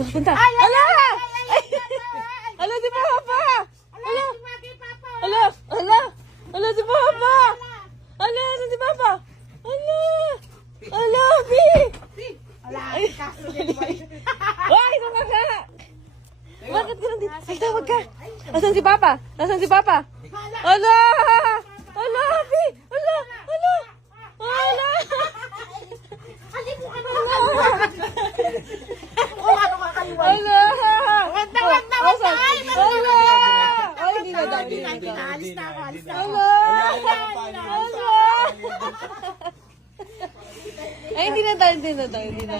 Saan punta? Ala! Ala, si Papa! Ala! Ala! Ala! Ala, si Papa! Ala, si Papa? Ala! Ala, Bi! Ay, Hoy, tama ka! Bakit ka nandito? Ay, tawag ka! Asan si Papa? Asan si Papa? Ala! Ala, Bi! Ala! Ala! Ala! Ala! Wag na, Asan? Ala! Ay, hindi na daw. Alis na ako, alis na ako. Ala! Ala! Ay, hindi na tayo, hindi na tayo, hindi na.